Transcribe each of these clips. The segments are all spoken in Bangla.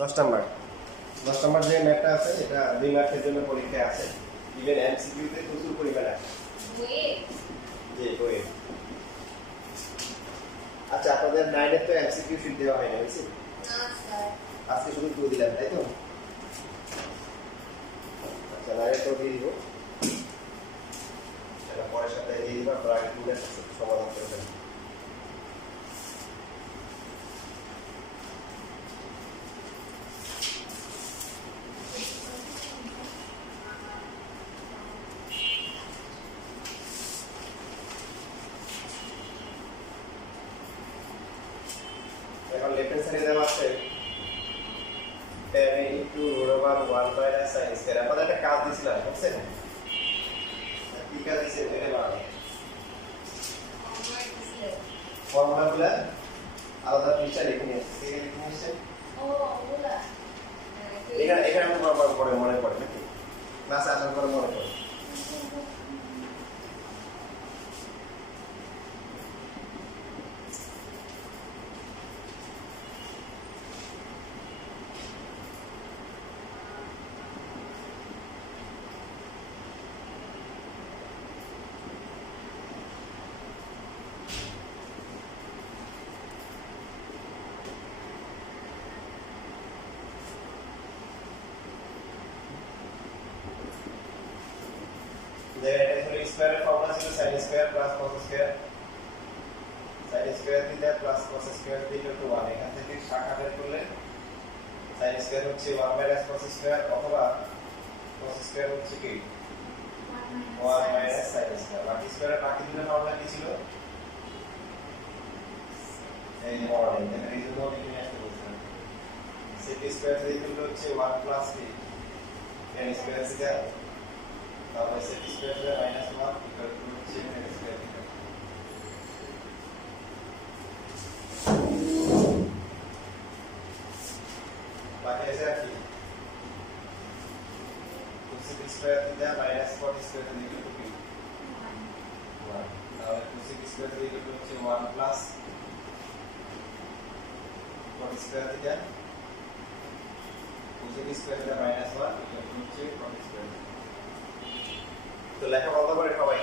10 নাম্বার 10 নাম্বার যে ম্যাথটা আছে এটা 2 মার্কের জন্য পরীক্ষায় আছে। ইভেন এমসিকিউ তে প্রচুর পরিমাণে আছে। জি ওয়েট। আচ্ছা আপনাদের 9 এর তো এমসিকিউ শিট দেওয়া হয় না হইছে? না স্যার। আজকে শুধু করে দিলাম তাই তো? আচ্ছা 9 এর তো দিয়ে দিব। এটা পরের সপ্তাহে দিয়ে দিব, আপনারা আগে টুলে সমাধান করবেন। এখন লেফট হ্যান্ড সাইডে দেওয়া আছে tan into root over 1 minus sin square। আমাদের একটা কাজ দিছিলাম বুঝছেন? কি কাজ দিছেন এটা মানে ফর্মুলাগুলো আলাদা পৃষ্ঠা লিখে নিয়ে আসছে। লিখে নিয়েছেন? ওগুলা এখানে পরে মনে পড়ে নাকি? ক্লাসে আসার পরে মনে পড়ে। স্কয়ারের ফর্মুলা ছিল sin square plus cos square. sin square theta plus cos square theta to 1। এখান থেকে শাখা বের করলে sin স্কয়ার হচ্ছে 1 মাইনাস cos স্কয়ার অথবা cos স্কয়ার হচ্ছে কি 1 মাইনাস sin স্কয়ার। বাকি স্কয়ারের বাকি দুটো ফর্মুলা কি ছিল? এই যে মডেল এর জন্য লিখে আসতে বলছিলাম। sec স্কয়ার থিটা হচ্ছে 1 প্লাস কি tan স্কয়ার থিটা, তাহলে sec square theta minus 1 equal to হচ্ছে tan স্কয়ার থিটা। বাকি আছে আর কি sec square theta minus cot square theta equal to কি 1। তাহলে sec square theta equal to হচ্ছে 1 plus cot square theta, sec square theta minus 1 equal to হচ্ছে cot স্কয়ার থিটা। তো লেখা বন্ধ করে সবাই,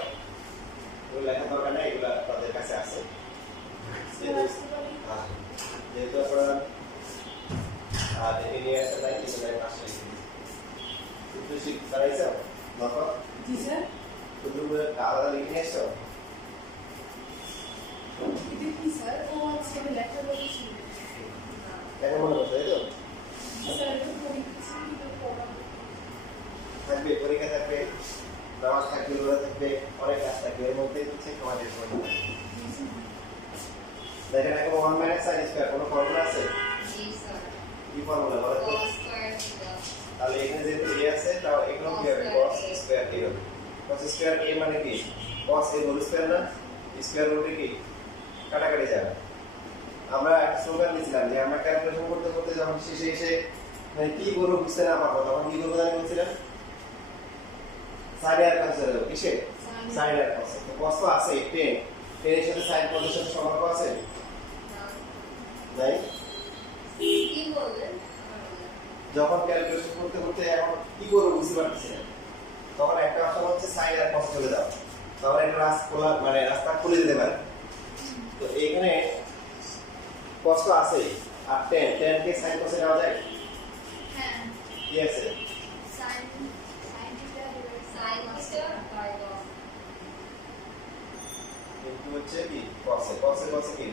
ওই লেখা দরকার নেই, এগুলো আপনাদের কাছে আছে। যেহেতু আপনারা দেখে নিয়ে আসতে নাই কিছু নাই পাশে শুধু শিখতে দেখো জি স্যার। শুধু আলাদা লিখে নিয়ে আসছো? এটা কি স্যার? ও আজকে আমি লেখা বলেছি। কেন মনে করছো তাই তো? স্যার এটা পরীক্ষা ছিল কিন্তু পড়াবো। থাকবে, পরীক্ষা থাকবে, নামাজ থাকবে, রোজা থাকবে, অনেক কাজ থাকবে, এর মধ্যেই হচ্ছে তোমাদের পরীক্ষা। দেখেন এখন 1 মাইনাস sin স্কয়ার কোনো ফর্মুলা আছে? জি স্যার। কি ফর্মুলা বলো তো? cos square theta. তাহলে এখানে যে 3 আছে তাও এগুলো কি হবে? cos স্কয়ার a হবে। cos স্কয়ার a মানে কি? cos a হোল স্কয়ার না? স্কয়ার রুটে কি কাটাকাটি যাবে। আমরা একটা স্লোগান দিয়েছিলাম যে আমরা ক্যালকুলেশন করতে করতে যখন শেষে এসে মানে কি করব বুঝতে না পারবো তখন কি করবো জানি বলছিলাম সাইন এর কাছে যাবো। কিসে? সাইন এর কাছে। তো cos তো আছে 10, 10 এর সাথে সাইন পদের সাথে সম্পর্ক আছে? নাই। কি বললেন? যখন ক্যালকুলেশন করতে করতে এখন কি করব বুঝতে পারতেছি না, তখন একটা অপশন হচ্ছে সাইন আর cos চলে যাও, তখন একটা রাস্তা খুলে দিতে পারে। তো এখানে cos তো আছে আর 10 কে sin cos এ নেওয়া যায়? হ্যাঁ। কি আছে? sin theta by cos। কিন্তু হচ্ছে কি cos এ কি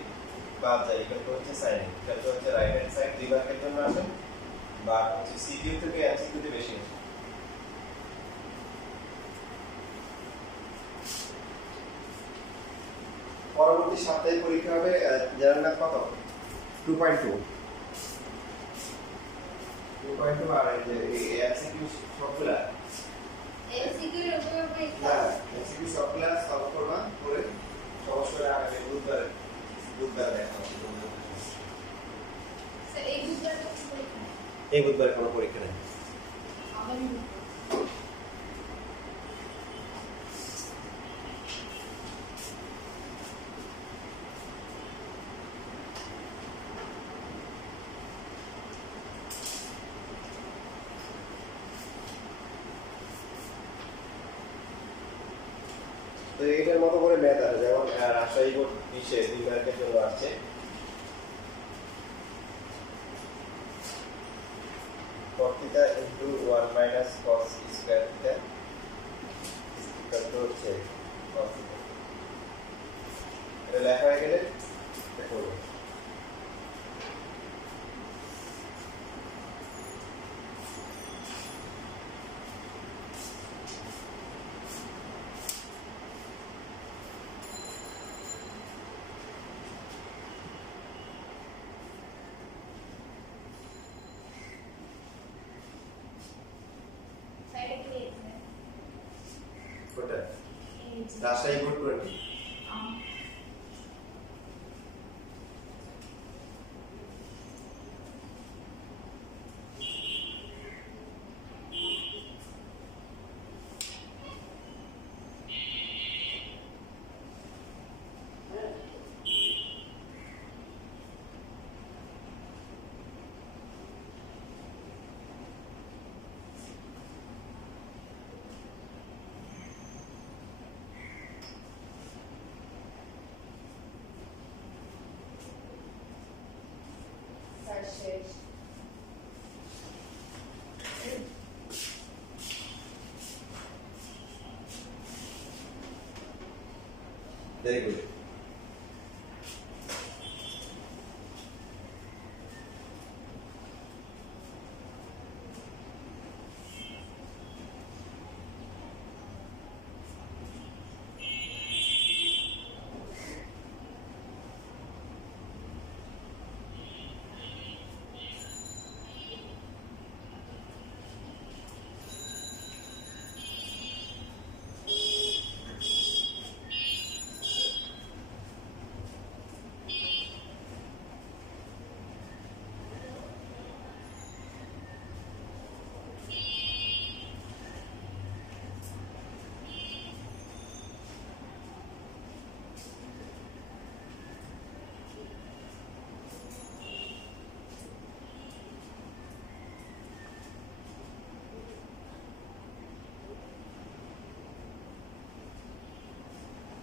বাদ যায়, এটা হচ্ছে sin। এটা হচ্ছে রাইট হ্যান্ড সাইড দুই মার্কের জন্য আসে, বা হচ্ছে সিকিউ থেকে এমসিকিউ তে বেশি আসে। পরবর্তী সপ্তাহে পরীক্ষা হবে জেনারেল ম্যাথ কত? 2.2 আর এই যে এমসিকিউ সবগুলা এমসিকিউ এর উপর পরীক্ষা। না, এমসিকিউ সবগুলা সলভ করবা করে সমস্যাটা আগে বুধবার দেখা হবে। স্যার এই বুধবার তো পরীক্ষা নেই। এই বুধবার কোনো পরীক্ষা নেই। আগামী বুধবার। তো এটার মতো করে ম্যাথ আছে, যেমন রাজশাহী বোর্ড 20-এ 2 মার্কের জন্য আসছে cos theta into 1 minus cos square theta is equal to হচ্ছে cos theta। এটা লেখা হয়ে গেলে দেখো সাইডে কি লিখবে? কোটা এই যে রাজশাহী বোর্ড 20। স্যার শেষ। Very good.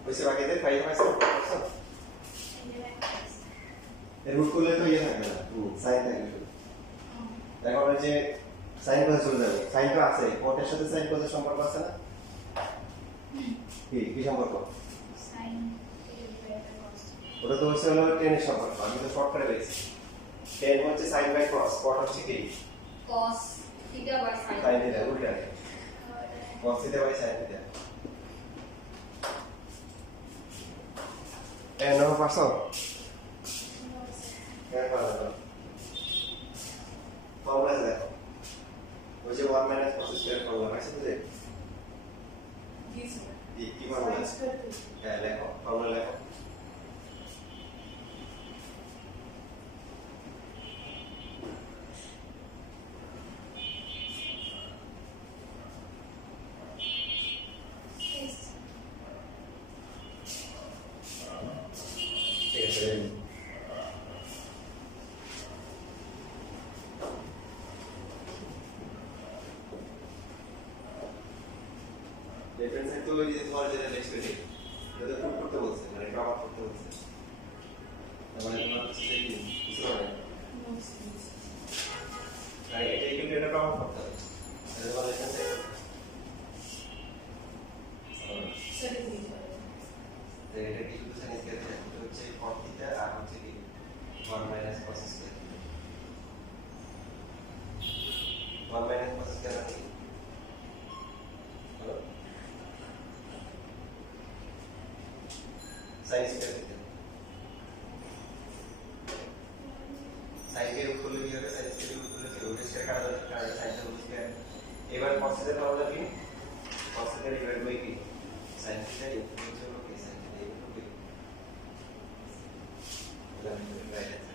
হয়েছে বাকিদের ফাইভ হয়েছে এর রুট করলে তো ইয়ে থাকে না, সাইন থাকে শুধু। দেখো আমরা যে সাইন কসে চলে যাবে, সাইন তো আছে, কোটের সাথে সাইন কসের সম্পর্ক আছে না? কি কি সম্পর্ক? সাইন ওটা তো হচ্ছে হলো টেনের সম্পর্ক, আমি তো শর্ট করে বলেছি। টেন হচ্ছে সাইন বাই কস, কট হচ্ছে কি cos theta by sin sine theta, উল্টা cos theta by sine theta. এর নম্বর পারছো? হ্যাঁ পারো। ফর্মুলা দেখো, ওই যে 1 minus cos square ফর্মুলা পাইছো তো? কি ফর্মুলা? হ্যাঁ লেখো, ফর্মুলা লেখো। ঠিক আছে। রেফারেন্স তো ওই যে তোমার যেটা লেখছে এটা প্রুফ করতে বলছে, মানে প্রমাণ করতে বলছে। মানে তোমার হচ্ছে কি বুঝতে পারবে? আর এটা কিন্তু এটা প্রমাণ করতে হবে। এটা তোমার রেফারেন্স এটা কি শুধু সাইন স্কয়ার এটা হচ্ছে cos থিটা আর হচ্ছে কি 1 minus cos square. 1 minus cos square মানে কি? Hello sine square theta. Sine কে রুট করলে কি হবে? সাইন স্কয়ার রুট করলে কি রুট স্কয়ার কাটা যাবে, কারণ সাইন রুট স্কয়ার। এবার cos থিটা ফর্মুলা কি? cos থিটা ডিভাইড বাই কি সাইন থিটা ইনটু কি সাইন থিটা ইনটু কি। Right answer.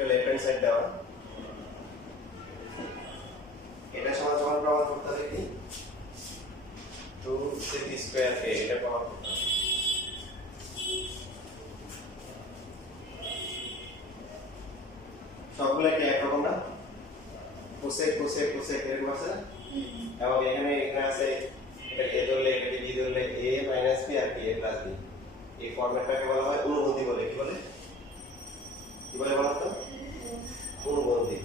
এটা লেফট হ্যান্ড সাইড দেওয়া, এটা সমান সমান প্রমাণ করতে হবে কি 2 sec স্কয়ার a, এটা প্রমাণ করতে হবে। সবগুলো কি একরকম না? কোসেক কোসেক কোসেক এরকম আছে না? এবং এখানে আছে এটা a ধরলে এটা b ধরলে a মাইনাস b আর কি a প্লাস b, এই ফরম্যাটটাকে বলা হয় অনুবন্ধী বলে। কি বলে? কি বলে বলো তো? অনুবন্ধী।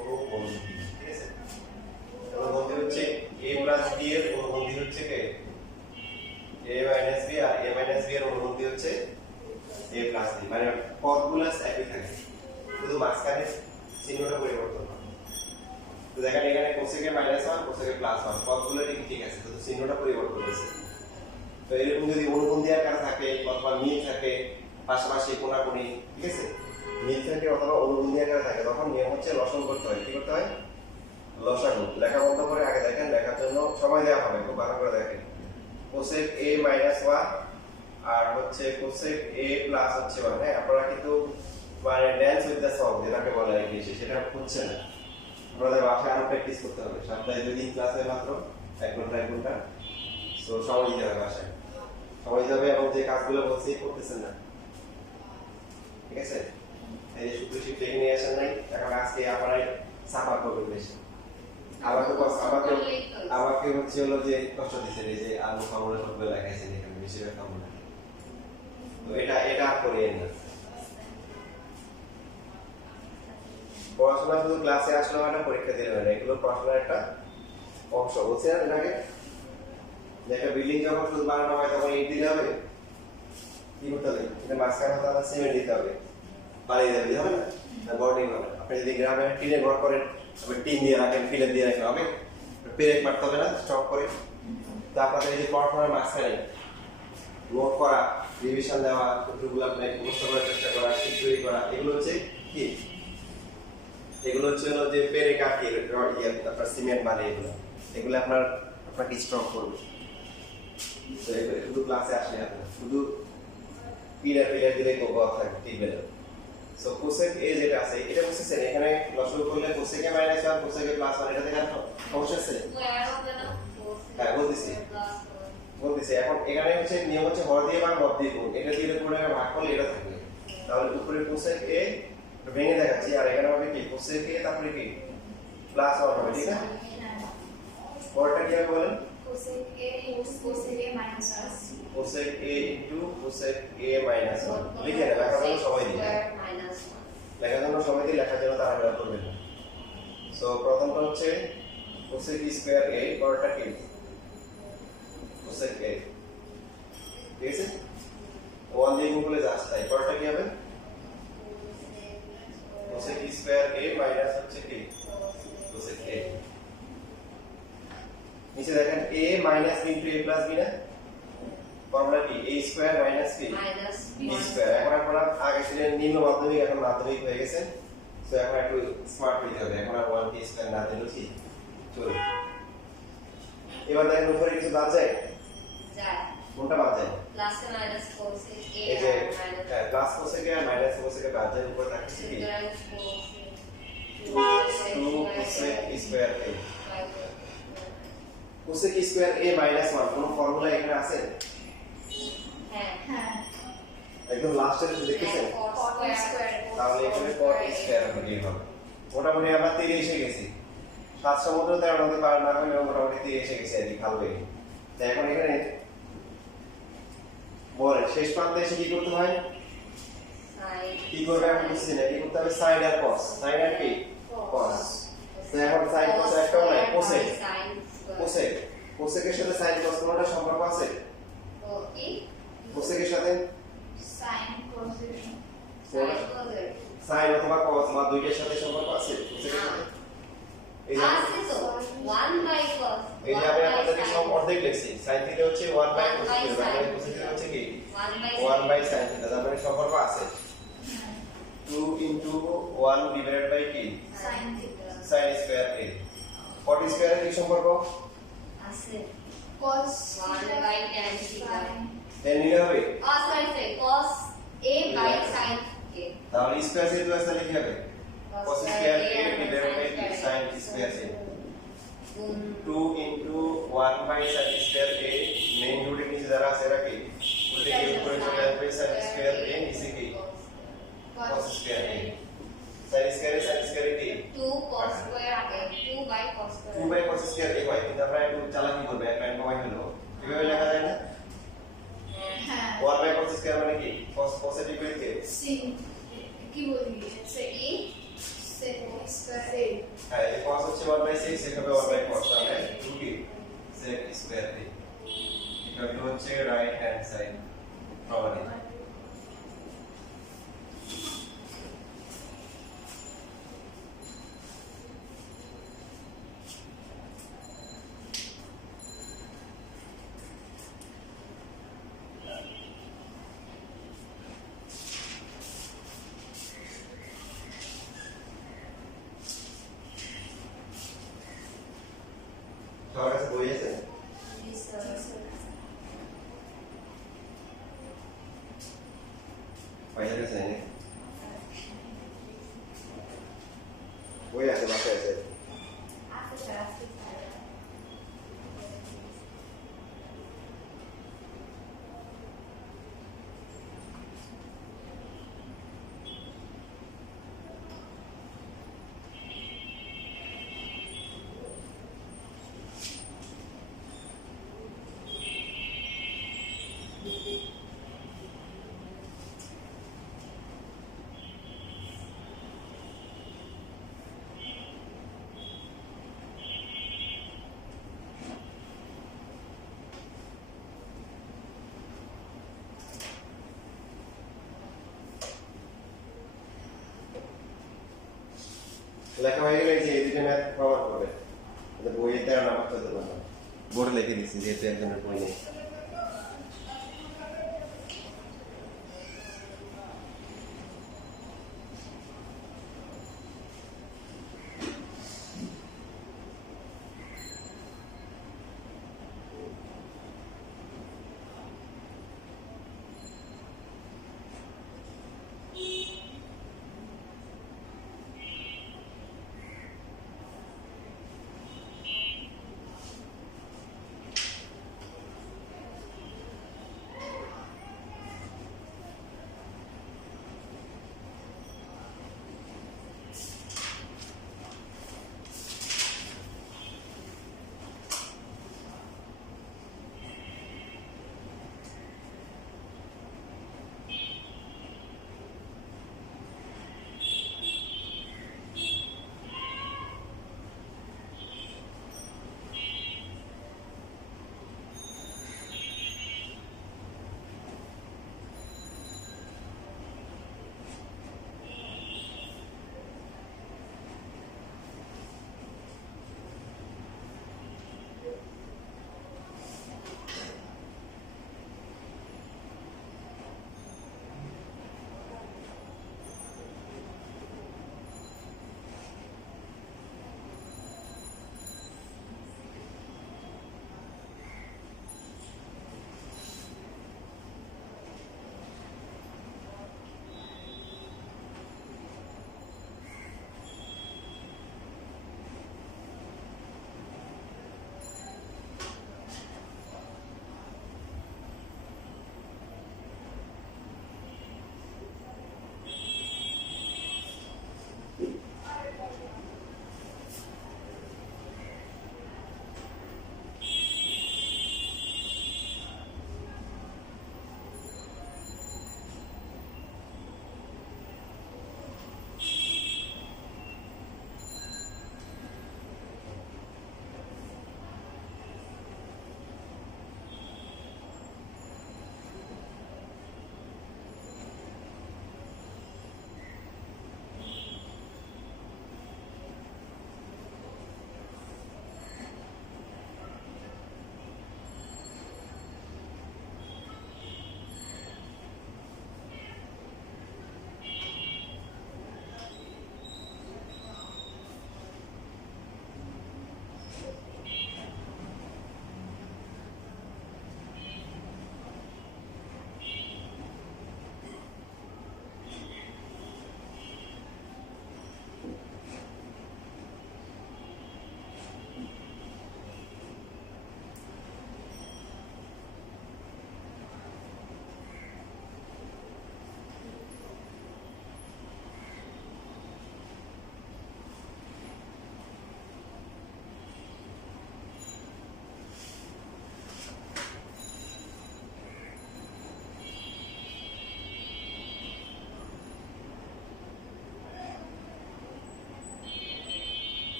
অনুবন্ধী, ঠিক আছে? অনুবন্ধী হচ্ছে a প্লাস b এর অনুবন্ধী হচ্ছে কে a মাইনাস b, আর a মাইনাস b এর অনুবন্ধী হচ্ছে a প্লাস b, মানে পদগুলো একই থাকে, শুধু মাঝখানে চিহ্নটা পরিবর্তন হয়। তো দেখেন এখানে কোসেকে -1 কোসেকে +1, পদগুলো ঠিক আছে, শুধু চিহ্নটা পরিবর্তন হয়েছে। তো এরকম যদি অনুবন্ধী আকার থাকে অথবা মিল থাকে, পাশাপাশি কোণাকুণি, ঠিক আছে, মিল থাকে অথবা অনুবন্ধী আকার থাকে, তখন নিয়ম হচ্ছে লসন করতে হয়। কি করতে হয়? লসাগু। লেখা বন্ধ করে আগে দেখেন, লেখার জন্য সময় দেওয়া হবে, খুব ভালো করে দেখেন। কোসেক a -1 আর হচ্ছে কোসেক a প্লাস হচ্ছে 1। হ্যাঁ, আপনারা কিন্তু মানে ড্যান্স উইথ দ্য সং যেটাকে বলে ইংলিশে, সেটা হচ্ছে না। আপনাদের বাসায় আরো প্র্যাকটিস করতে হবে। সপ্তাহে 2 দিন ক্লাস হয় মাত্র, 1 ঘন্টা 1 ঘন্টা। সো সময় দিতে হবে বাসায়, সময় দিতে হবে, এবং যে কাজগুলো বলছি করতেছেন না, ঠিক আছে? এই যে সূত্র শিফট নিয়ে আসেন নাই, এখন আজকে আপনারাই সাফার করবেন বেশি। আমাকে হচ্ছে হলো যে কষ্ট দিচ্ছেন, এই যে আলু ফর্মুলা সবগুলো লেখাইছেন এখানে, বেশিরভাগ ফর্মুলা। তো এটা আর করিয়েন না। পড়াশোনা শুধু ক্লাসে আসলে একটা পরীক্ষা দিলে হয় না, এগুলো পড়াশোনার একটা অংশ। বলছি না এটাকে, যে একটা বিল্ডিং যখন শুধু বানানো হয় তখন ইট দিলে হবে, কি করতে হবে? এটা মাঝখানে হয়তো আবার সিমেন্ট দিতে হবে, বালি দিতে হবে না, বোর্ডিং হবে। আপনি যদি গ্রামে টিনের ঘর করেন, আপনি টিন দিয়ে রাখেন, ফিলার দিয়ে রাখেন, হবে? পেরেক মারতে হবে না স্টক করে। তো আপনাদের এই যে পড়াশোনার মাঝখানে নোট করা, রিভিশন দেওয়া, সূত্রগুলো আপনাকে মুখস্থ করার চেষ্টা করা, শিট তৈরি করা, এগুলো হচ্ছে কি? এগুলো হচ্ছে হলো যে পেরেক আর কি আপনার সিমেন্ট বালি, এগুলো আপনাকে স্ট্রং করবে। তো এগুলো শুধু ক্লাসে আসলে হবে না, শুধু পিলার দিলে কথা থাকবে, টিকবে না। সো কোসেক a যেটা আছে এটা বুঝছেন, এখানে লসাগু করলে কোসেকে -1 কোসেকে +1, এটা থেকে সমস্যা আছে? হ্যাঁ, বলতেছি। এখন এখানে হচ্ছে নিয়ম হচ্ছে হর দিয়ে ভাগ লব দিয়ে গুণ, এটা দিয়ে পুরো ভাগ করলে এটা থাকবে। তাহলে উপরে কোসেক a ভেঙে দেখাচ্ছি, আর এখানে হবে কি কোসেক a তারপরে কি +1 হবে, ঠিক আছে? পরটা কি হবে বলেন? cosec a into cosec a minus 1. cosec a into cosec a minus 1 লিখে না, লেখার জন্য সময় দিই, লেখার জন্য সময় দিই, লেখার জন্য তাড়াহুড়া করবেন না। সো প্রথমটা হচ্ছে cosec স্কয়ার a, পরটা কি cosec a, ঠিক আছে? 1 দিয়ে গুণ করলে জাস্ট তাই, পরটা কি হবে? cosec স্কয়ার a মাইনাস হচ্ছে কি cosec a। নিচে দেখেন a minus b into a plus b না, ফর্মুলা কি a square minus b square. এখন আপনারা আগে ছিলেন নিম্ন মাধ্যমিক, এখন মাধ্যমিক হয়ে গেছে, সো এখন একটু স্মার্ট হইতে হবে, এখন আর 1 স্কয়ার না দিলেও ঠিক চলবে। এবার দেখেন উপরে কিছু বাদ যায়, কোনটা বাদ যায়? প্লাস মাইনাস cosec a এই যে minus হ্যাঁ, প্লাস cosec আর মাইনাস cosec বাদ যায়, উপরে থাকছে কি 2 cosec square a। cosec square a minus 1 কোন ফর্মুলা এখানে আছে? হ্যাঁ, একদম লাস্টে লিখেছেন, তাহলে এখানে cot স্কয়ার হবে। মোটামুটি আমরা 30 এসে গেছি, 7 সমুদ্র 13 নদী পার না হলে মোটামুটি 30 এসে গেছি আর কি, ভালো হয়ে। তাই এখন এখানে বলে শেষ প্রান্তে এসে কি করতে হয়? কি করবে আমি বুঝছি না, কি করতে হবে? sin আর cos, sin আর কি cos। তো এখন sin cos একটাও নাই, cosec cosec এর সাথে sin cos কোনটা সম্পর্ক আছে? cosec এর সাথে sin sin অথবা cos বা দুইটার সাথে সম্পর্ক আছে cosec এর সাথে? এই যে আছে তো 1 বাই cos, এই যে আমি আপনাদেরকে সব অর্ধেক লিখছি, sin থিটা হচ্ছে 1 বাই cos থিটা, মানে cos থিটা হচ্ছে কি 1 বাই sin থিটা, তার মানে সম্পর্ক আছে 2 into 1 divided by কি sin theta sin square a। cot স্কয়ারের কি সম্পর্ক আছে cos 1 by tan theta, then নিলে হবে sorry cos a by sin কে তাহলে স্কয়ার যেহেতু আছে তাহলে কি হবে cos square a divided by sin square a 2 into 1 by sin square a main রুটের নিচে যারা আছে এরা কি ওটাকে উপরে চলে আসবে sin স্কয়ার a নিচে কি cos square a sin square কি 2 cos square a 2 by cos square 2 by cos square a হয় কিন্তু আমরা একটু চালাকি করব এক লাইন কমাই হলো কিভাবে লেখা যায় না হ্যাঁ 1 by cos স্কয়ার মানে কি cos পজিটিভ এর কে sin কি বলি sin স্কয়ার a হ্যাঁ এই cos হচ্ছে 1 by 6 এখানে 1 by cos তাহলে 2 কি sec স্কয়ার a এটা হচ্ছে রাইট হ্যান্ড সাইড প্রপার্টি তোমার কাছে বই আছে বাইরে আছে না বই আছে বাসায় আছে লেখা হয়ে গেলে যে এই দুটো ম্যাথ প্রমাণ করবে বইয়েতে আর নাম্বার তো দেবো না বোর্ডে লিখে দিচ্ছি যেহেতু একজনের বই নেই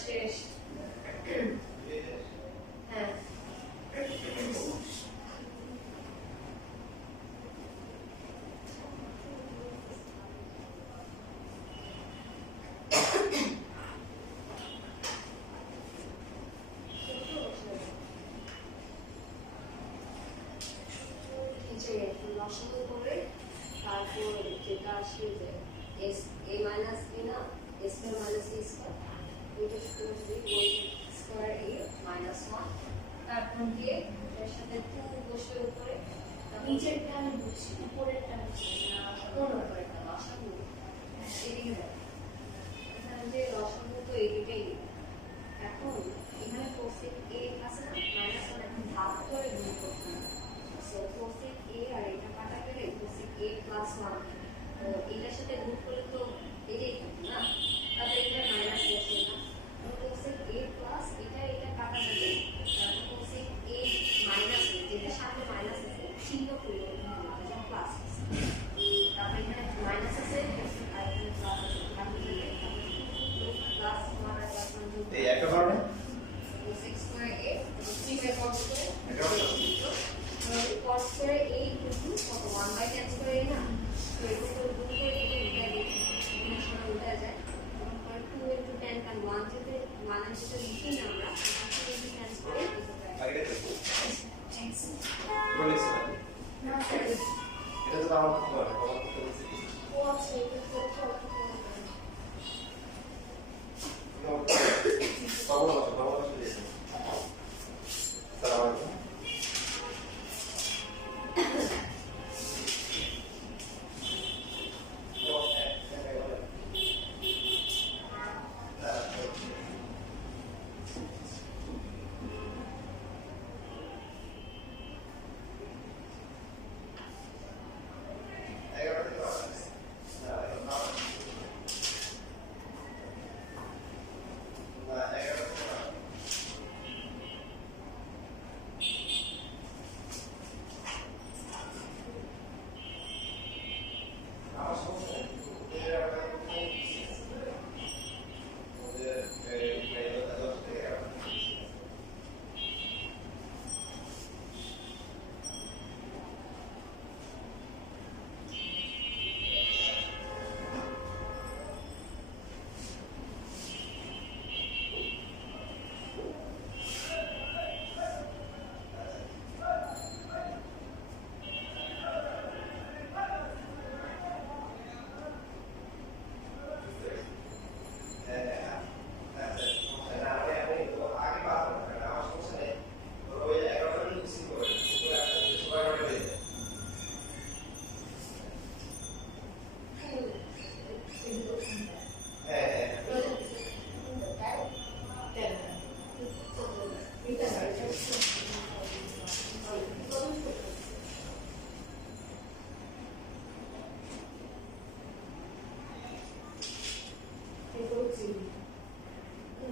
শেষ হ্যাঁ লসাগু করে তারপর যেটা আসে যে এস এ মাইনাস বি না এ স্কোয়ার মাইনাস এ স্কোয়ার ওইটা সূত্র হচ্ছে স্কোয়ার এ মাইনাস ওয়ান তারপর দিয়ে এর সাথে টু বসে উপরে নিচেরটা আমি বুঝছি উপরেরটা বুঝছি না কোন উপরেটা লসাগু এদিকে দেখ এখানে যে লসাগু তো এই দুটোই এখন এখানে কোসেক এ আছে না মাইনাস ওয়ান এখন ভাগ করে গুণ করতে হবে সো কোসেক এ আর এটা কাটা গেলে কোসেক এ প্লাস ওয়ান তো এটার সাথে গুণ করলে তো এটাই থাকবে না তাহলে এটা মাইনাস বসে না কোসেক এ প্লাস এটা কাটা যাবে তারপর কোসেক এ মাইনাস যেটা সামনে মাইনাস আছে চিহ্ন পরিবর্তন হবে যেমন প্লাস তারপর এখানে মাইনাস আছে আর এখানে প্লাস আছে তারপর প্লাস ওয়ান আর প্লাস ওয়ান যোগ এই একটা কারণে কোসেক স্কয়ার এ চিহ্ন কত করে এটা হলো cos square a equal to কত 1 by tan square a না তো এটা তো গুণ করে এটা উল্টা দিই গুণের সময় উল্টা যায় তখন পরে 2 into tan কারণ 1 যেতে 1 এর যেটা লিখি না আমরা 2 into tan square a is equal আগে দেখো থ্যাঙ্কস বলেছি না স্যার এটা তো আমার করতে হবে আমার করতে বলছি ও আছে এটা তো অত বাবু দিয়েছে সালাম আলাইকুম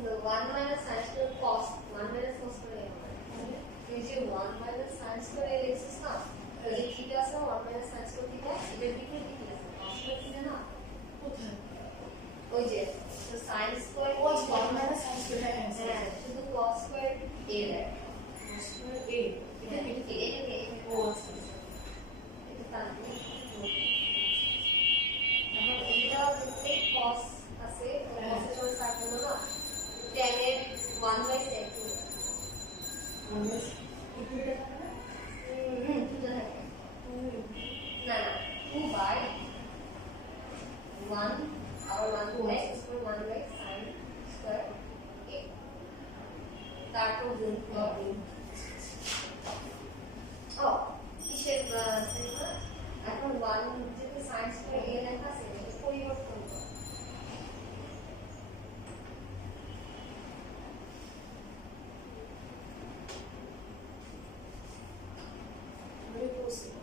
the 1 minus sin square cos 1 minus cos square a এই যে 1 minus sin square a লিখছিস না এই যে থিটা আছে 1 minus sin square থিটা এটা দিকে দিকে আছে cos square থিটা না কোথায় ওই যে তো sin square ও 1 মাইনাস sin স্কয়ার অ্যান্সার হ্যাঁ শুধু cos square a দেয় স্কয়ার a এটা ও আছে এটা তাহলে এখন এটা হচ্ছে cos আছে cos এর সাথে সাইড হলো না tan এর 1 by sec মাইনাস ইকুয়ালটা থাকে না না 2 by 1 আবার 1 by square 1 by sin square a তারপর গুণ করব ও কিসের এখন 1 যেটা sin square a লেখা আছে এটা পরিবর্তন করব very possible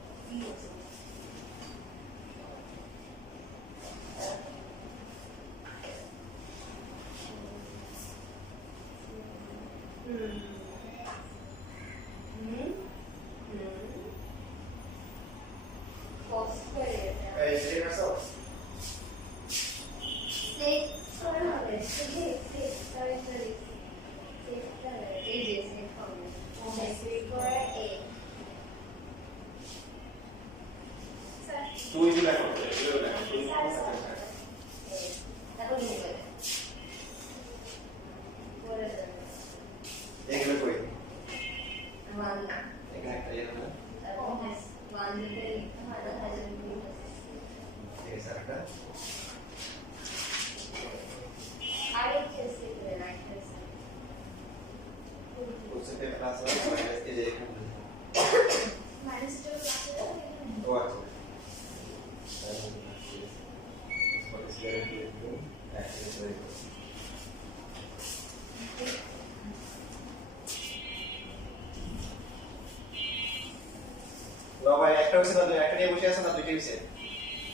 হচ্ছে না, তুমি একটা নিয়ে বসে আছো না, দুইটা হচ্ছে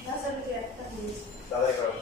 না স্যার ওই যে একটা হয়েছে তাড়াতাড়ি করো।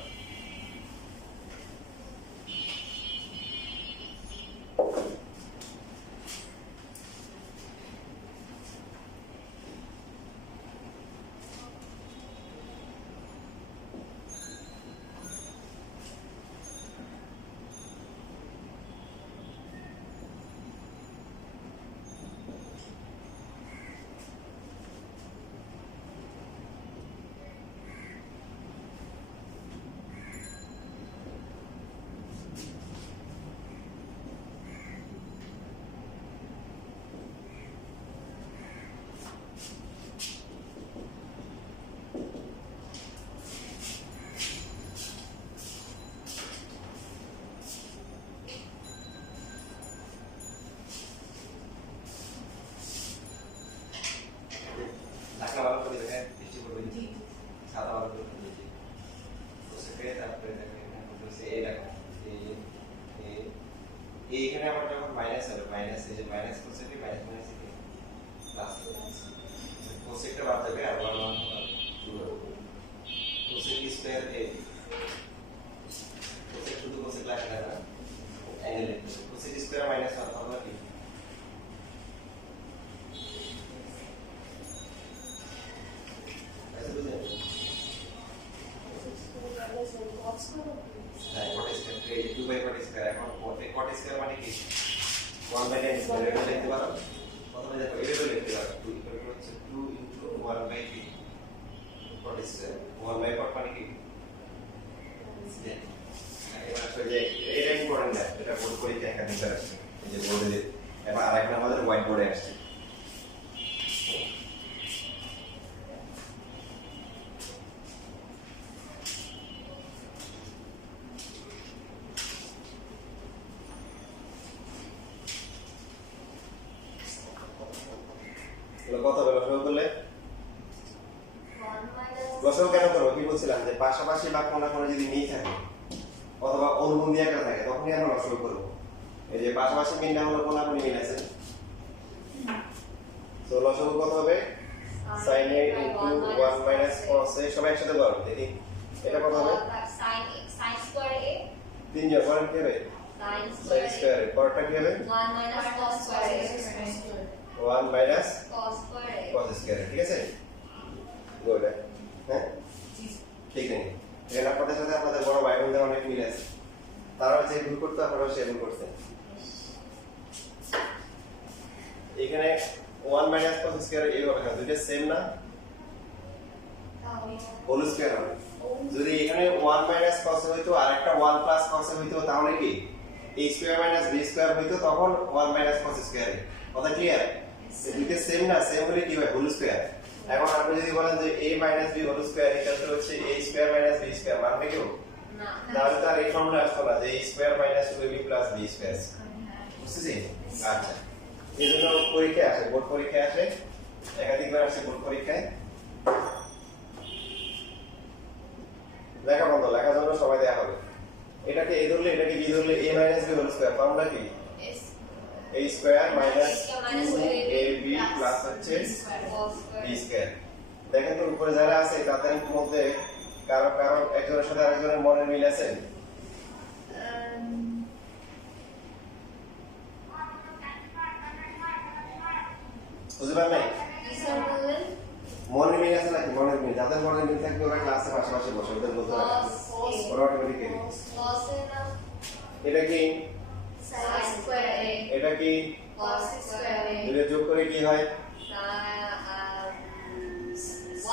ঢাকা ভালো করে দেখেন, বৃষ্টি পড়বে, জি ছাতা ভালো করে দিয়েছি। তো সেটাই তারপরে দেখেন এখানে বলতেছে এই দেখো এই এখানে আবার যখন মাইনাস হবে, মাইনাস এই যে মাইনাস কোসেক মাইনাস মাইনাস কি প্লাস কোসেকটা বাদ যাবে আর 1 1 কোসেক স্কয়ার এ কোসেক শুধু কোসেক লেখা যায় না, অ্যাঙ্গেল কোসেক স্কয়ার মাইনাস 1 হবে কি ऐसे बुझे হ্যাঁ কট স্কয়ার এই 2 বাই কট স্কয়ার এখন কট স্কয়ার মানে কি 1 বাই tan স্কয়ার এটা লিখতে পারো প্রথমে দেখো এটা লিখতে পারো 2 ইকুয়াল টু হচ্ছে 2 ইনটু 1 বাই কি কট স্কয়ার 1 বাই কট মানে কি এবার আসলে যে এটা ইম্পর্টেন্ট না, এটা বোর্ড পরীক্ষা একাধিক আসছে এই যে বোর্ডে এবার আরেকটা আমাদের হোয়াইট বোর্ডে আসছে। কত হবে লসাগু করলে? লসাগু কেন করবো কি বলছিলাম যে পাশাপাশি বা কোনা কোনা যদি মিল থাকে অথবা অনুবন্ধী একটা থাকে তখনই আমরা লসাগু করবো। এই যে পাশাপাশি মিল না হলে কোনা কোনি মিল আছে, তো লসাগু কত হবে? sin a into 1 minus cos a সবাই একসাথে বলো দেখি এটা কত হবে? sin square a তিন জন পরের কি হবে? sin square a পরেরটা কি হবে? 1 minus cos square a 1 minus cos square a cos square a ঠিক আছে গুড হ্যাঁ ঠিক নেই এখানে আপনাদের সাথে আপনাদের বড় ভাই বোনদের অনেক মিল আছে, তারাও যে ভুল করতে আপনারাও সে ভুল করছেন। এখানে 1 minus cos square a হবে না, দুটো সেম না হোল স্কয়ার হবে। যদি এখানে 1 minus cos হইতো আর একটা 1 plus cos হইতো তাহলে কি a square minus b square হইতো, তখন 1 minus cos square কথা ক্লিয়ার? দুটো সেম না, সেম হলে কি হয় হোল স্কয়ার। এখন আপনি যদি বলেন যে a minus b whole square এটা তো হচ্ছে a square minus b square মানবে কি না তাহলে তার এই ফর্মুলা আসতো না যে a square minus 2ab plus b square বুঝছেন? আচ্ছা এই জন্য পরীক্ষায় আসে, বোর্ড পরীক্ষায় আসে, একাধিকবার আসে বোর্ড পরীক্ষায়। লেখা বন্ধ, লেখার জন্য সময় দেওয়া হবে। এটাকে a ধরলে এটাকে b ধরলে a minus b whole square formula কি a square minus 2ab plus হচ্ছে b স্কয়ার। দেখেন তো উপরে যারা আছে তাদের মধ্যে কারো কারো একজনের সাথে আরেকজনের মনের মিল আছে? বুঝতে পারেন নাই? মনের মিল আছে নাকি? মনের মিল যাদের মনের মিল থাকবে ওরা ক্লাসে পাশাপাশি বসে, ওদের বলতে হবে ওরা অটোমেটিক্যালি। এটা কি sin square a এটা কি cos square a দুটো যোগ করে কি হয়?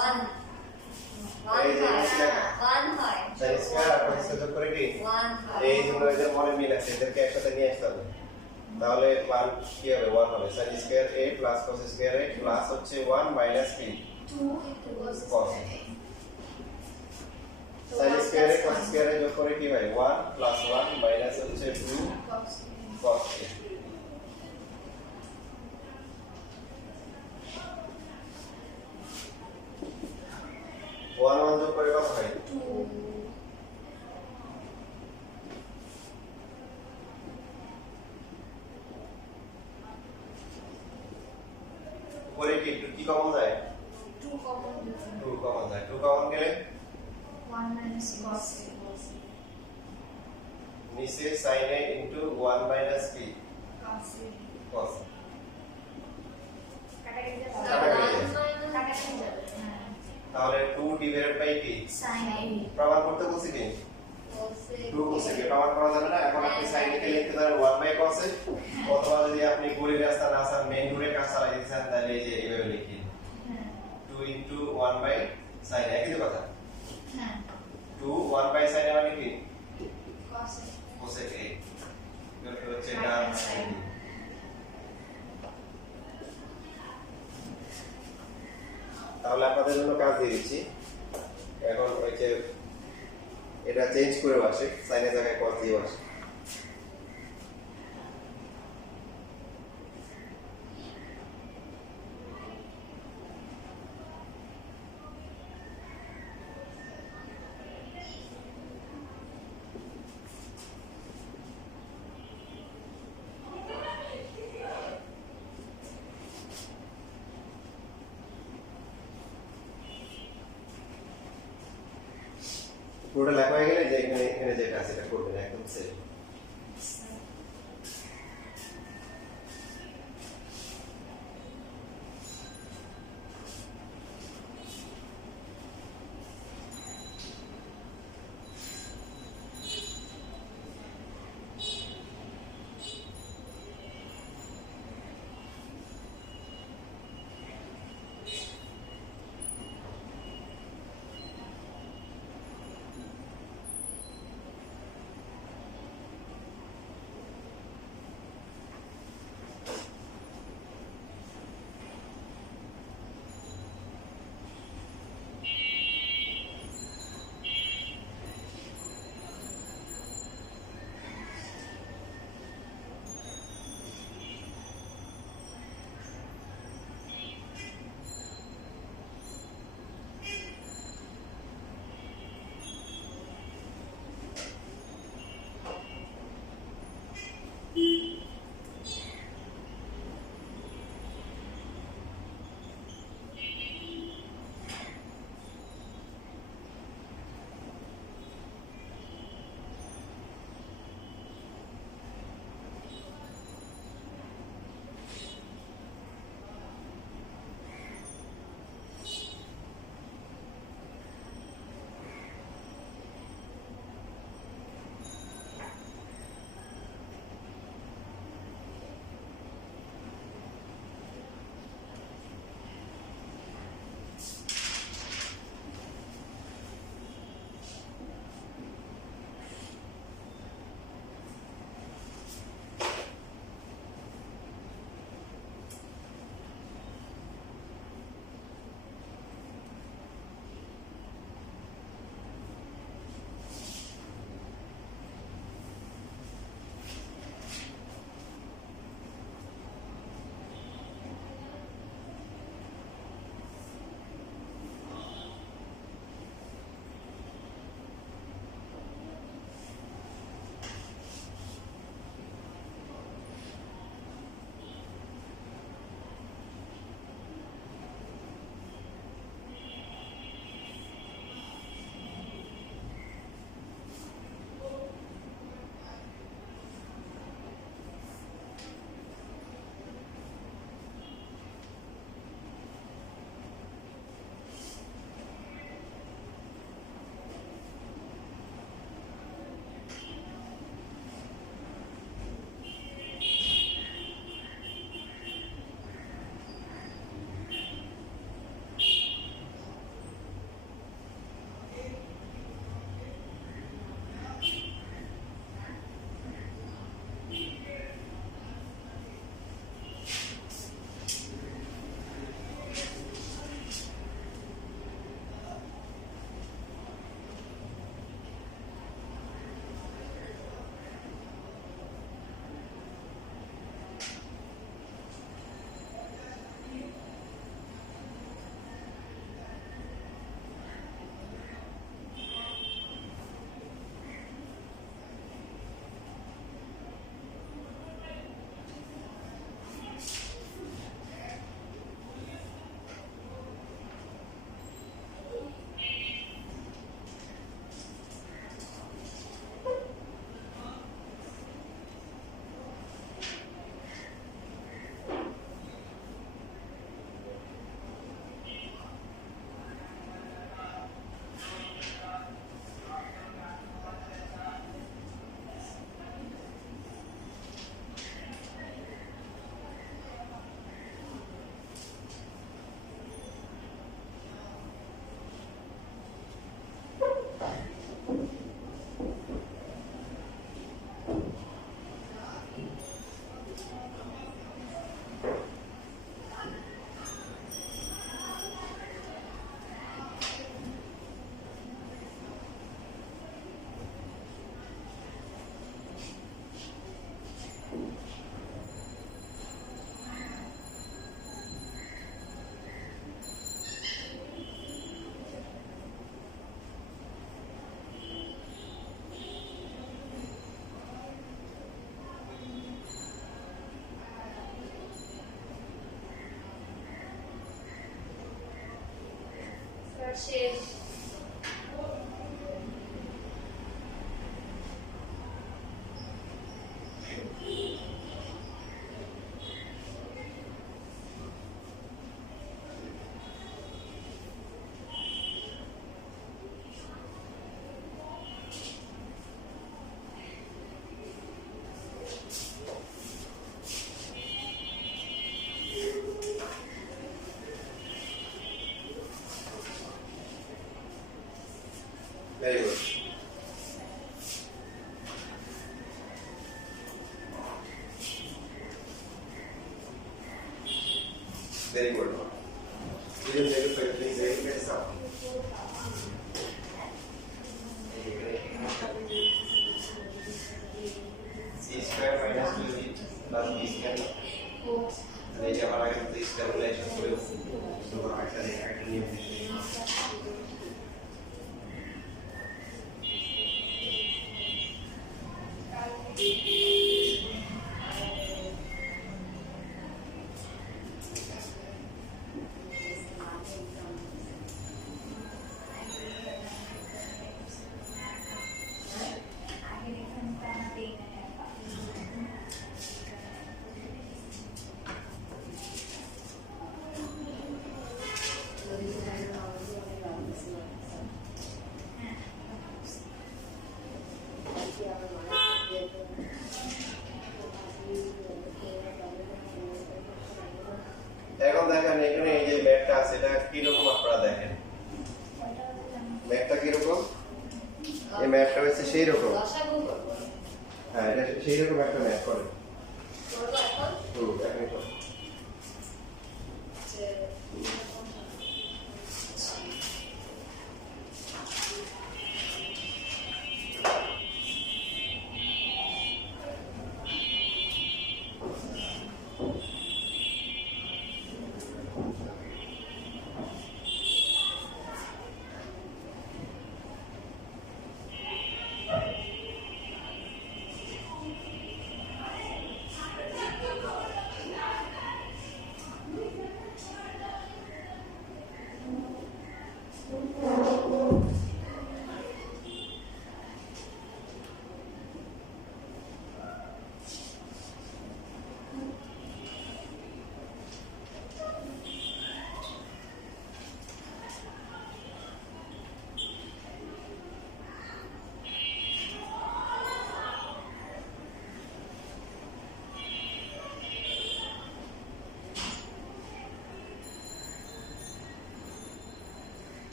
1 এই যে 1 হয় sin স্কয়ার আর cos যোগ করে কি 1 হয় এই জন্য এদের মনের মিল আছে, এদেরকে একসাথে নিয়ে আসতে হবে। তাহলে 1 কি হবে? 1 হবে sin square a plus cos square a plus হচ্ছে 1 মাইনাস কি 2 into cos cos sin square a cos square a যোগ করে কি হয় 1 প্লাস 1 মাইনাস হচ্ছে 2 cos a। ওয়ান ওয়ান যোগ করে কত হয়? 2 উপরে কি কি কমন যায়? 2 2 কমন দিতে 2 কমন যায়, 2 কমন গেলে 1 minus cos A নিচে sin A into 1 minus p cos A cos কাটাকাটি যাবে কাটাকাটি যাবে হ্যাঁ তাহলে 2 divided by p sin A প্রমাণ করতে বলছি কি বলছে 2 cos A প্রমাণ করা যাবে না, এখন আপনি sin A কে লিখতে পারেন 1 by cos A, অথবা যদি আপনি গড়ির রাস্তা না চান মেইন রুটে কাজ চালাই দিতে চান তাহলে এই যে এইভাবে লিখি হ্যাঁ 2 into 1 by sin A, একই তো কথা। হ্যাঁ 2 1 by sin A মানে কি cos A cos A এটা হচ্ছে ডান সাইড। তাহলে আপনাদের জন্য কাজ দিয়ে দিচ্ছি, এখন ওই যে এটা চেঞ্জ করে আসে sin এর জায়গায় cos দিয়ে আসে। পুরোটা লেখা হয়ে গেলে যে এখানে যেটা আছে এটা করবেন একদম সেম। শেষ। Very good. Very good. You will take it, please. Very good. C square minus 2b plus b square. এই যে আমরা আগে this calculation করে শুরু করা একটা নিয়ম এখন দেখেন এখানে এই যে ম্যাপটা আছে এটা কি রকম আপনারা দেখেন ম্যাপটা কি রকম এই ম্যাপটা হচ্ছে সেই রকম হ্যাঁ এটা সেই রকম একটা ম্যাপ করে এখন এখন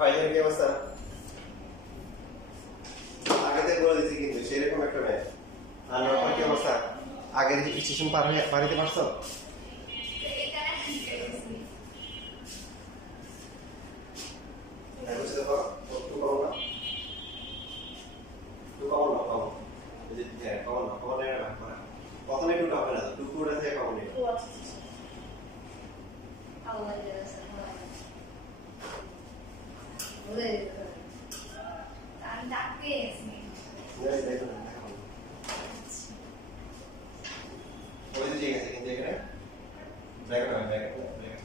ফাইনাল কি অবস্থা আগেতে বলে দিছি কিন্তু সেরকম একটা ম্যাচ আর নরমাল কি অবস্থা আগের যে স্টেশন পার হতে পারছো প্রথমে একটু হবে না টুকু উড়ে থেকে কখন কিন্তু এখানে ব্র্যাকেট হবে ব্র্যাকেট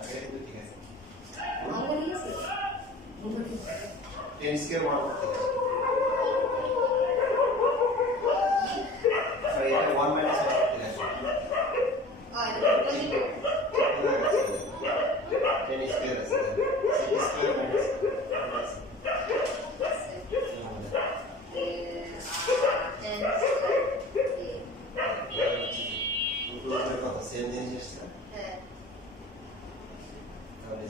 আগে কিন্তু ঠিক আছে অঙ্ক লিখেছে 10 স্কয়ার 1 করতে হবে সরি এটা 1 মাইনাস 1 করতে হবে এটা লিখো 10 স্কয়ার আছে 6 স্কয়ার মাইনাস কত সেম জিনিস আছে তাহলে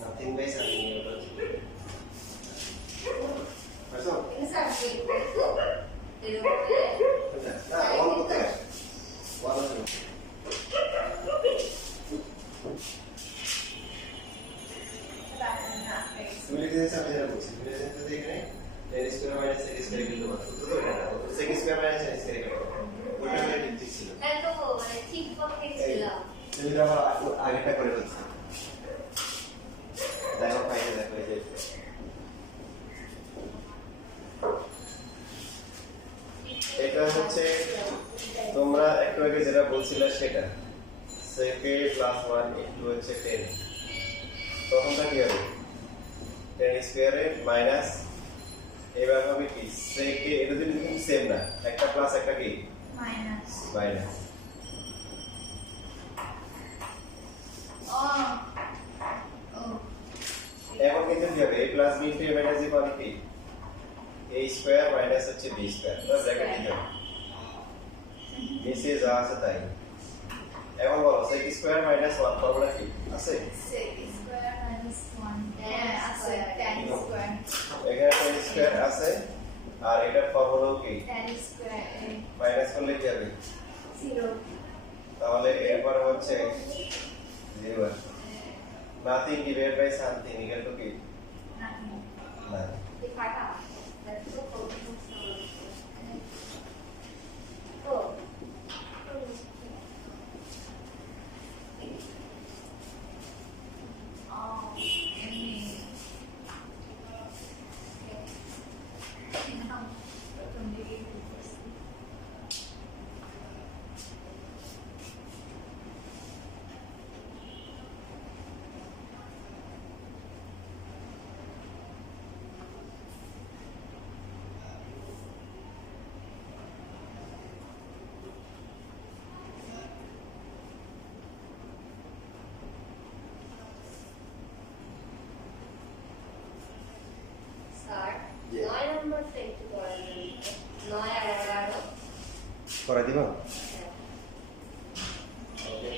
nothing by something Pasó. না ওয়ান করতে হবে ওয়ান আছে তুমি লিখে দিয়েছো আমি যেটা বলছি তুমি লিখে দিয়েছো এখানে tan square minus sec square equal to 1 তো এটা না sec square minus tan square equal to ওটা মানে ঠিক ছিল তো মানে ঠিক পথে ছিলাম তুমি তো আবার আগেটা করে ফেলছো দেখো ফাইলে দেখো এই যে এটা হচ্ছে তোমরা একটু আগে যেটা বলছিলে সেটা sec a plus 1 into হচ্ছে 10 তখনটা কি হবে 10 স্কয়ারে মাইনাস এবার হবে কি sec a এটা যদি কিন্তু সেম না একটা প্লাস একটা কি মাইনাস মাইনাস এখন কিন্তু কি হবে a plus b into a minus b মানে কি a স্কয়ার মাইনাস হচ্ছে b স্কয়ার না ব্র্যাকেট দিতে হবে নিচে যা আছে তাই এখন বলো sec স্কয়ার মাইনাস 1 ফর্মুলা কি আছে sec স্কয়ার মাইনাস 1 হ্যাঁ আছে tan স্কয়ার এখানে tan স্কয়ার আছে আর এটার ফর্মুলা কি tan স্কয়ার মাইনাস করলে কি হবে 0 তাহলে এরপর হচ্ছে 0 nothing divided by something equal to কি নাথিং না এই ফাটা দেখো কত ও স্যার 9 নম্বরটা একটু করে দিন 9 আর 11 করে দিব হ্যাঁ ওকে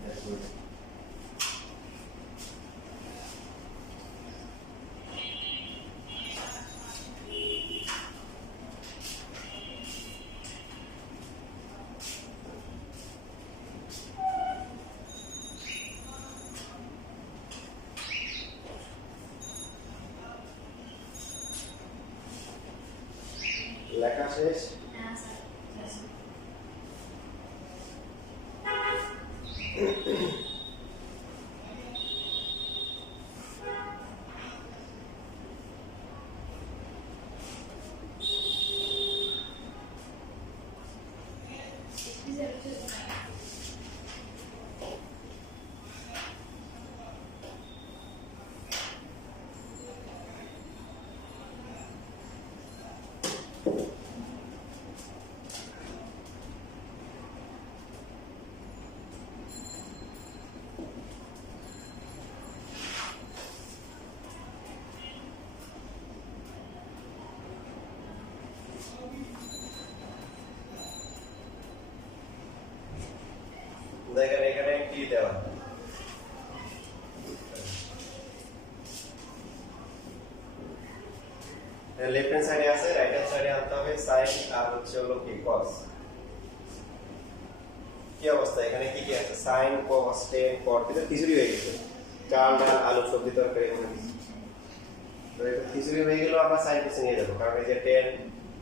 দ্যাটস গুড লেখা শেষ হ্যাঁ স্যার দেখেন এখানে কি দেওয়া লেফট হ্যান্ড সাইডে আছে রাইট হ্যান্ড সাইডে আনতে হবে sin আর হচ্ছে হলো কি cos কি অবস্থা এখানে কি কি আছে sin cos tan cot এটা খিচুড়ি হয়ে গেছে চাল ডাল আলু সবজি তরকারি এগুলো তো এটা খিচুড়ি হয়ে গেল আমরা sin cos নিয়ে যাব কারণ এই যে tan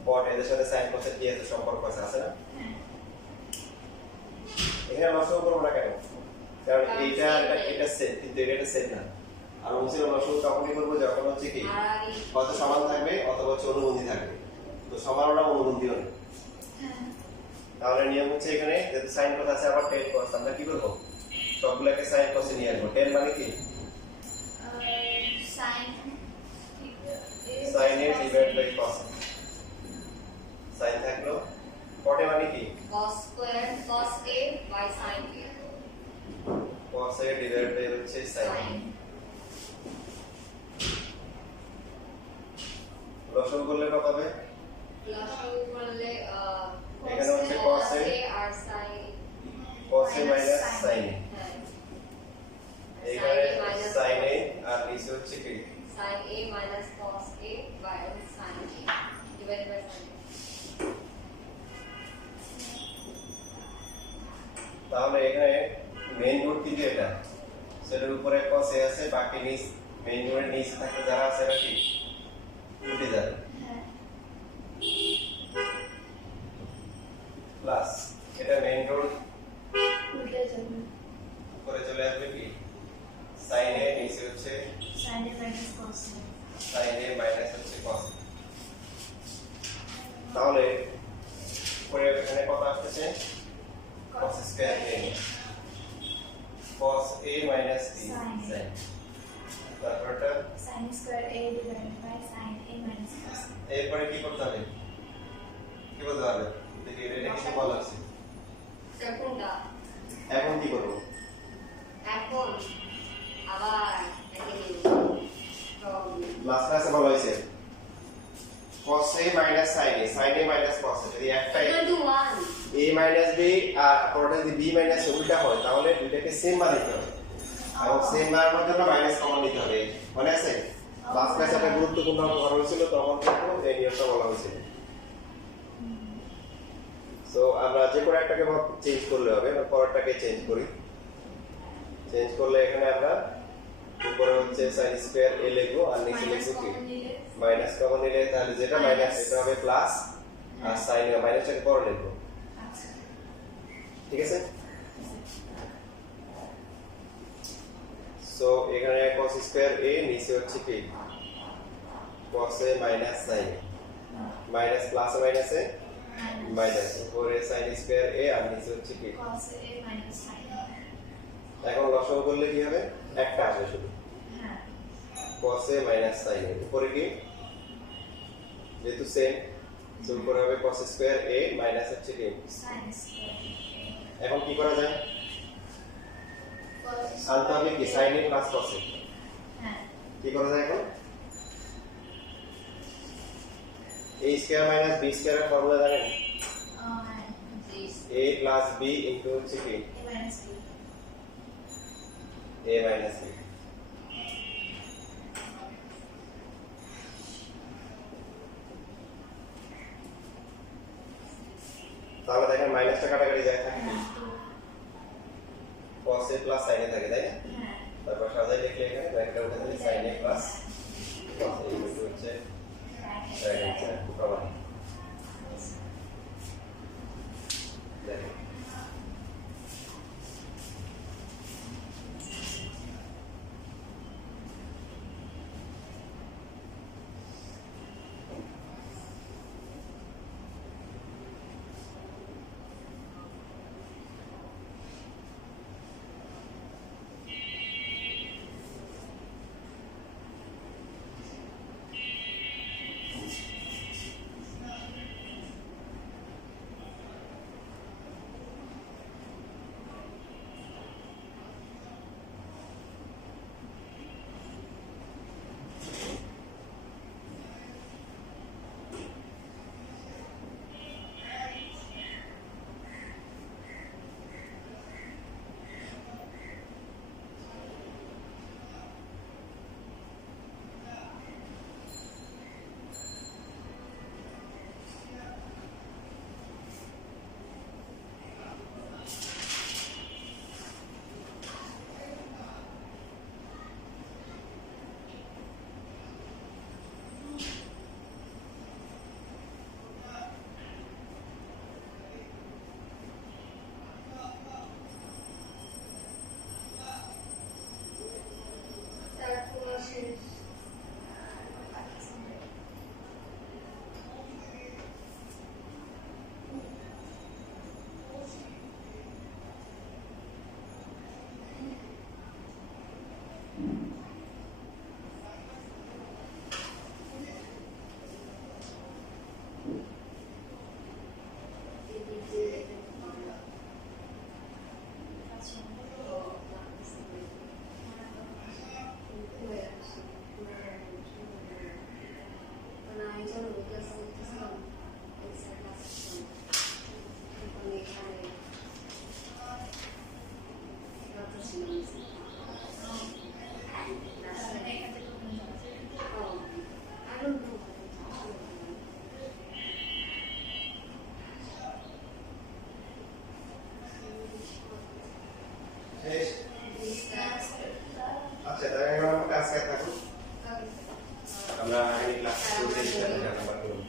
cot এদের সাথে sin cos এর কি আছে সম্পর্ক আছে না এখানে নষ্ট করব না কেন কারণ এটা সেট কিন্তু এটা সেট না আর অনুশীলন লসাগু তখনই করবো যখন হচ্ছে কি আর কত সমান থাকবে অথবা হচ্ছে অনুবন্ধী থাকবে। তো সমানও না অনুবন্ধীও না। হ্যাঁ তাহলে নিয়ম হচ্ছে এখানে যেহেতু সাইন কস আছে আবার টেন কস, আমরা কি করবো সবগুলোকে সাইন কসে নিয়ে আসবো। টেন মানে কি sin sine a divide by cos. Sine থাকলো কটে মানে কি cos square cos a by sin a cos a divide by হচ্ছে সাইন। sin লসাগু করলে কত হবে? লসাগু করলে এখানে হচ্ছে cos a আর sin cos a minus sin a, হ্যাঁ এখানে sin a আর নিচে হচ্ছে কি sin a minus cos a by sin a divided by sin a. তাহলে এখানে মেইন রুট কি যে এটা সেটার উপরে cos a আছে, বাকি নিচ মেইন রুটের নিচে থাকে যারা আছে এটা কি উল্টে যাবে হ্যাঁ প্লাস এটা মেইন রুট উল্টে যাবে উপরে চলে আসবে কি sin a নিচে হচ্ছে sin a minus cos a sin a minus হচ্ছে cos a। তাহলে উপরে এখানে কত আসছে cos square a cos a minus b sin তারপরটা sin square a divided by sin a minus cos a এরপরে কি করতে হবে কি বলতে পারবে দেখি এটা কিছু বলা আছে কোনটা এখন কি করব এখন আবার একে নিব লাস্ট ক্লাসে বলা হয়েছে cos a minus sin a sin a minus cos a যদি একটাই equal to 1 a minus b আর পরটা যদি b minus a উল্টা হয় তাহলে দুইটাকে সেম মান নিতে হবে এবং সেম মানের জন্য মাইনাস কমন নিতে হবে মনে আছে লাস্ট ক্লাসে একটা গুরুত্বপূর্ণ অঙ্ক করা হয়েছিল তখন কিন্তু এই নিয়মটা বলা হয়েছিল। সো আমরা যে কোনো একটাকে চেঞ্জ করলে হবে আমরা পরেরটাকে চেঞ্জ করি। চেঞ্জ করলে এখানে আমরা উপরে হচ্ছে sin স্কয়ার a লিখবো আর নিচে লিখবো কি মাইনাস কমন নিলে তাহলে যেটা মাইনাস এটা হবে প্লাস আর sin এ মাইনাসটাকে পরে লিখবো আচ্ছা ঠিক আছে। সো এখানে cos স্কয়ার a নিচে হচ্ছে কি cos a minus sin a minus plus minus A minus উপরে sin স্কয়ার a আর নিচে হচ্ছে কি cos a minus sin a এখন লসাগু করলে কি হবে একটা আসবে শুধু হ্যাঁ cos a minus sin a উপরে কি যেহেতু সেম সো উপরে হবে cos স্কয়ার a মাইনাস হচ্ছে কি sin square এখন কি করা যায় cos আনতে হবে কি sin a plus cos a হ্যাঁ কি করা যায় এখন a স্কয়ার মাইনাস b স্কয়ারের ফর্মুলা জানেন this a plus b into হচ্ছে কি a minus b a minus b তাহলে দেখেন মাইনাসটা কাটাকাটি যায় থাকে cos a plus sin a থাকে তাই না হ্যাঁ তারপর সাজাই লিখলে এখানে ব্র্যাকেটে উঠে দিলে sin a plus cos a into হচ্ছে ব্র্যাকেট প্রমাণ দেখেন ক্লাস 2 তে নাম্বার করুন